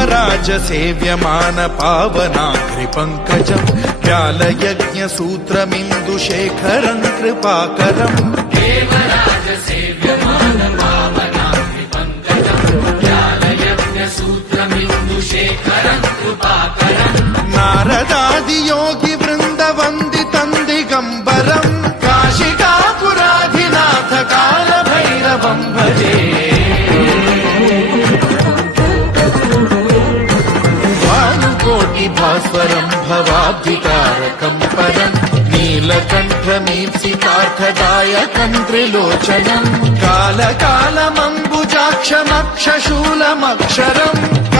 देवराज सेव्यमान पावनाघ्रि पंकजं व्यालयज्ञ सूत्रमिन्दुशेखरं कृपाकरम् देवराज सेव्यमान पावनाघ्रि पंकजं व्यालयज्ञ सूत्रमिन्दुशेखरं कृपाकरम् नारदादि योगि वृन्द वन्दितं दिगम्बरं काशिकापुराधिनाथ काल भैरवं भजे भास्वरं भवाब्धिकारकं परं नीलकण्ठमीप्सितार्थदायकं त्रिलोचनं कालकालमम्बुजाक्षमक्षशूलमक्षरम्